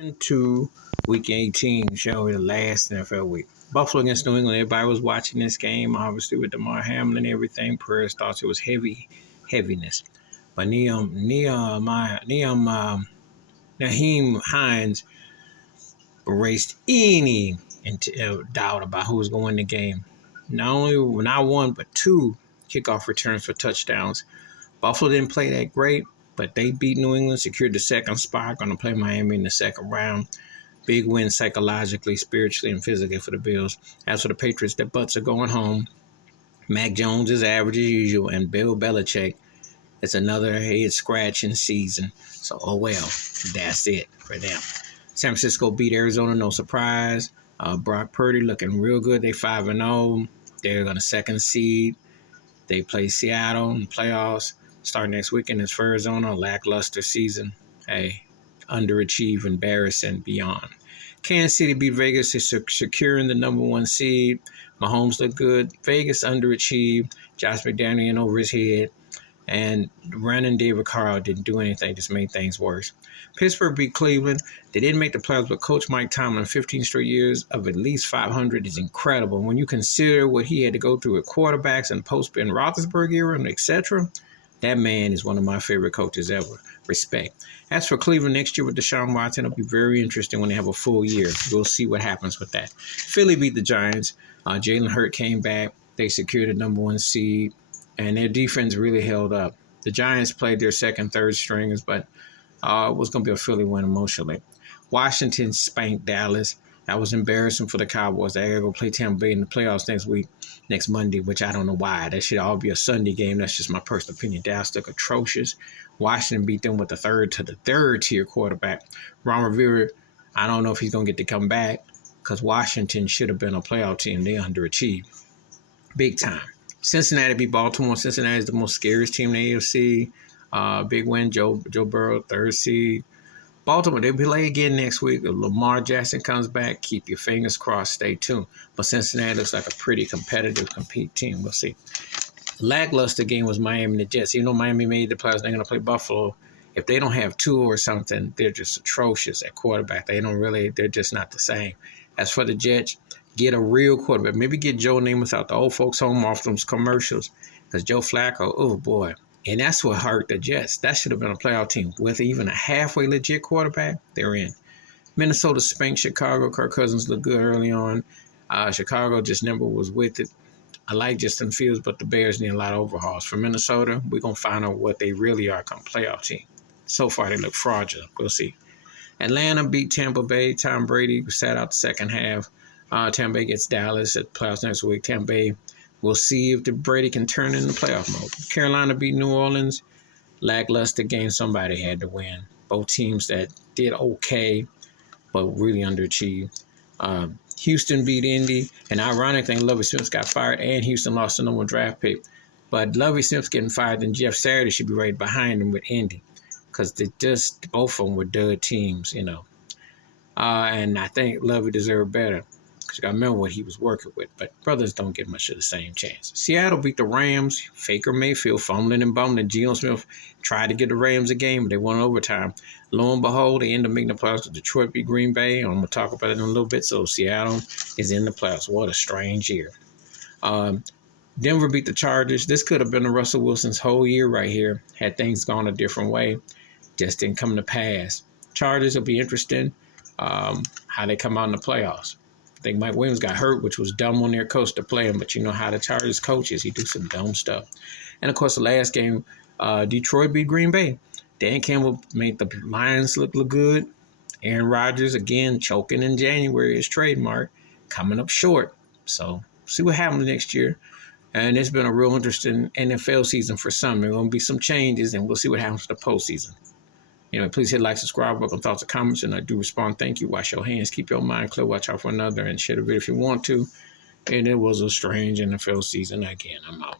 Into Week 18, shall the last NFL week. Buffalo against New England. Everybody was watching this game, obviously with Damar Hamlin and everything. Prayers thought it was heaviness. But Naheem Hines erased any doubt about who was going to win the game. Not one, but two kickoff returns for touchdowns. Buffalo didn't play that great, but they beat New England, secured the second spot, going to play Miami in the second round. Big win psychologically, spiritually, and physically for the Bills. As for the Patriots, their butts are going home. Mac Jones is average as usual, and Bill Belichick, it's another head-scratching season. So, oh well, that's it for them. San Francisco beat Arizona, no surprise. Brock Purdy looking real good. They 5-0. They're going to second seed. They play Seattle in the playoffs. Starting next weekend is for Arizona. Lackluster season. Hey, underachieve, embarrassing, beyond. Kansas City beat Vegas, is securing the number one seed. Mahomes looked good. Vegas underachieved. Josh McDaniels in over his head. And Brandon David Carl didn't do anything, just made things worse. Pittsburgh beat Cleveland. They didn't make the playoffs, but Coach Mike Tomlin, 15 straight years of at least 500 is incredible. When you consider what he had to go through with quarterbacks and post-Ben Roethlisberger era and etc., that man is one of my favorite coaches ever. Respect. As for Cleveland next year with Deshaun Watson, it'll be very interesting when they have a full year. We'll see what happens with that. Philly beat the Giants. Jalen Hurts came back. They secured the number one seed, and their defense really held up. The Giants played their second, third stringers, but it was going to be a Philly win emotionally. Washington spanked Dallas. That was embarrassing for the Cowboys. They're going to play Tampa Bay in the playoffs next Monday, which I don't know why. That should all be a Sunday game. That's just my personal opinion. Dallas look atrocious. Washington beat them with the third tier quarterback. Ron Rivera, I don't know if he's going to get to come back because Washington should have been a playoff team. They underachieved big time. Cincinnati beat Baltimore. Cincinnati is the most scariest team in the AFC. Big win, Joe Burrow, third seed. Baltimore, they'll play again next week. If Lamar Jackson comes back, keep your fingers crossed, stay tuned. But Cincinnati looks like a pretty competitive, team. We'll see. Lackluster game was Miami and the Jets. Even though Miami made the playoffs, they're going to play Buffalo. If they don't have two or something, they're just atrocious at quarterback. They're just not the same. As for the Jets, get a real quarterback. Maybe get Joe Namath out the old folks home off those commercials. Because Joe Flacco, oh boy. And that's what hurt the Jets. That should have been a playoff team. With even a halfway legit quarterback, they're in. Minnesota spanked Chicago. Kirk Cousins looked good early on. Chicago just never was with it. I like Justin Fields, but the Bears need a lot of overhauls. For Minnesota, we're going to find out what they really are come playoff team. So far, they look fraudulent. We'll see. Atlanta beat Tampa Bay. Tom Brady sat out the second half. Tampa Bay gets Dallas at the playoffs next week. Tampa Bay, we'll see if the Brady can turn into playoff mode. Carolina beat New Orleans. Lackluster game. Somebody had to win. Both teams that did okay, but really underachieved. Houston beat Indy. And ironically, Lovie Smith got fired, and Houston lost the number one draft pick. But Lovie Smith's getting fired, and Jeff Saturday should be right behind him with Indy. Because both of them were dud teams, and I think Lovie deserved better. Because you got to remember what he was working with. But brothers don't get much of the same chance. Seattle beat the Rams. Faker Mayfield fumbling and bumbling. Geno Smith tried to get the Rams a game, but they won overtime. Lo and behold, they end up making the playoffs. Detroit beat Green Bay. I'm going to talk about it in a little bit. So Seattle is in the playoffs. What a strange year. Denver beat the Chargers. This could have been Russell Wilson's whole year right here had things gone a different way. Just didn't come to pass. Chargers will be interesting how they come out in the playoffs. I think Mike Williams got hurt, which was dumb on their coach to play him, but you know how the Chargers coach is. He do some dumb stuff. And, of course, the last game, Detroit beat Green Bay. Dan Campbell made the Lions look good. Aaron Rodgers, again, choking in January, his trademark, coming up short. So see what happens next year. And it's been a real interesting NFL season for some. There are going to be some changes, and we'll see what happens for the postseason. Anyway, please hit like, subscribe, welcome thoughts and comments, and I do respond. Thank you. Wash your hands. Keep your mind clear. Watch out for another, and share the video if you want to. And it was a strange NFL season again. I'm out.